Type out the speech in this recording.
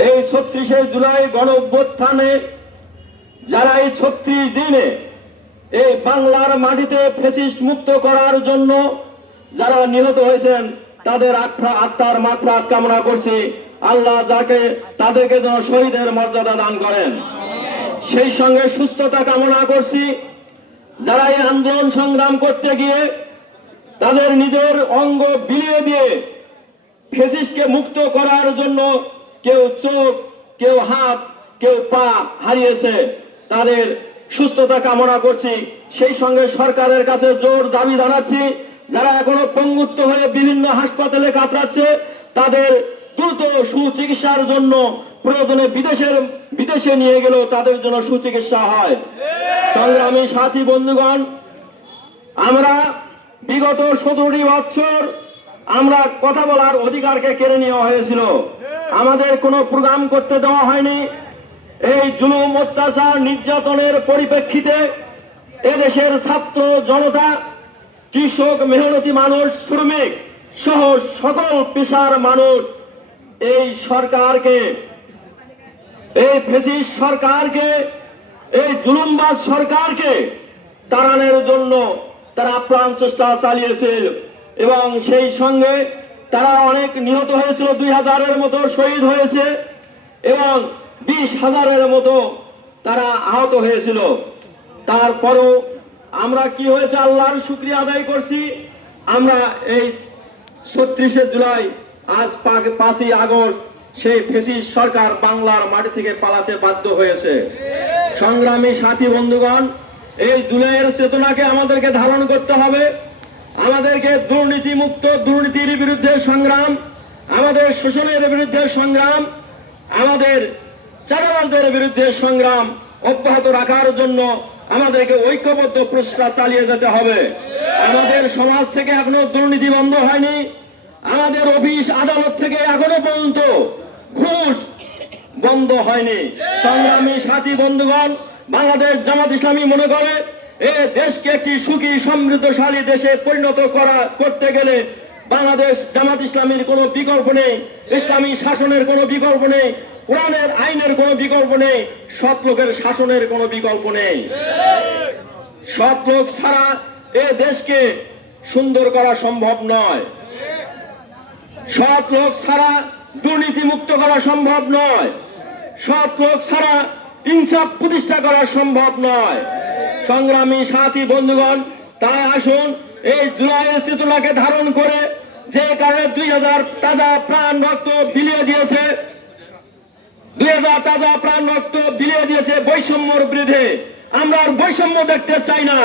এই ৩৬শে জুলাই গণ অভ্যুত্থানে যারা এই ৩৬ দিনে এই বাংলার মাটিতে ফ্যাসিস্ট মুক্ত করার জন্য যারা নিহত হয়েছেন তাদের আত্মার মাগফিরাত কামনা করছি। আল্লাহ তাদেরকে যেন শহীদের মর্যাদা দান করেন। সেই সঙ্গে সুস্থতা কামনা করছি। যারা এই আন্দোলন সংগ্রাম করতে গিয়ে তাদের নিজের অঙ্গ বিলিয়ে দিয়ে ফ্যাসিস্টকে মুক্ত করার জন্য কেউ চোখ, কেউ হাত, কেউ পা হারিয়েছে, তাদের সুস্থতা কামনা করছি। সেই সঙ্গে সরকারের কাছে জোর দাবি জানাচ্ছি, যারা এখনো পঙ্গুত্ব হয়ে বিভিন্ন হাসপাতালে কাতরাচ্ছে তাদের দ্রুত সুচিকিৎসার জন্য প্রয়োজনে বিদেশে নিয়ে গেলেও তাদের জন্য সুচিকিৎসা হয়। সংগ্রামী সাথী বন্ধুগণ, আমরা বিগত 17টি বছর আমরা কথা বলার অধিকারকে কেড়ে নেওয়া হয়েছিল। আমাদের কোনো প্রোগ্রাম করতে দেওয়া হয়নি। এই জুলুম, অত্যাচার, নির্যাতনের পরিপ্রেক্ষিতে এদেশের ছাত্র জনতা, কৃষক, মেহনতি মানুষ, শ্রমিক সহ সকল পেশার মানুষ এই সরকারকে, এই ফ্যাসিস্ট সরকারকে, এই জুলুমবাজ সরকারকে তাড়ানোর জন্য তারা আপ্রাণ চেষ্টা চালিয়েছিল এবং সেই সঙ্গে তারা অনেক নিহত হয়েছিল। 2000-এর মতো শহীদ হয়েছে এবং 20,000-এর মতো তারা আহত হয়েছিল। তারপরও আমরা কি হয়েছে আল্লাহর শুকরিয়া আদায় করছি। আমরা এই ৩৬শে জুলাই, আজ 5ই আগস্ট, সেই ফ্যাসিস্ট সরকার বাংলার মাটি থেকে পালাতে বাধ্য হয়েছে। সংগ্রামী সাথী বন্ধুগণ, এই জুলাইয়ের চেতনাকে আমাদেরকে ধারণ করতে হবে। আমাদেরকে দুর্নীতি মুক্ত, দুর্নীতির বিরুদ্ধে সংগ্রাম, আমাদের শোষণের বিরুদ্ধে সংগ্রাম, আমাদের চাঁদাবাজদের বিরুদ্ধে সংগ্রাম অব্যাহত রাখার জন্য আমাদেরকে ঐক্যবদ্ধ প্রচেষ্টা চালিয়ে যেতে হবে। আমাদের সমাজ থেকে এখনো দুর্নীতি বন্ধ হয়নি। আমাদের অফিস আদালত থেকে এখনো পর্যন্ত ঘুষ বন্ধ হয়নি। সংগ্রামী সাথী বন্ধুগণ, বাংলাদেশ জামাত ইসলামী মনে করে এই দেশকে একটি সুখী সমৃদ্ধশালী দেশে পরিণত করতে গেলে বাংলাদেশ জামাত ইসলামীর কোনো বিকল্প নেই, ইসলামী শাসনের কোনো বিকল্প নেই, কোরআনের আইনের কোনো বিকল্প নেই, সৎ লোকের শাসনের কোনো বিকল্প নেই। সৎ লোক ছাড়া এ দেশকে সুন্দর করা সম্ভব নয়। সৎ লোক ছাড়া দুর্নীতি মুক্ত করা সম্ভব নয়। সৎ লোক ছাড়া ইনসাফ প্রতিষ্ঠা করা সম্ভব নয়। সংগ্রামী সাথী বন্ধুগণ, তাই আসুন এই জুলাইয়ের চেতনাকে ধারণ করে, যে কারণে 2000 তাজা প্রাণ রক্ত বিলিয়ে দিয়েছে, 2000 তাজা প্রাণ রক্ত বিলিয়ে দিয়েছে বৈষম্যর বিরুদ্ধে। আমরা আর বৈষম্য দেখতে চাই না।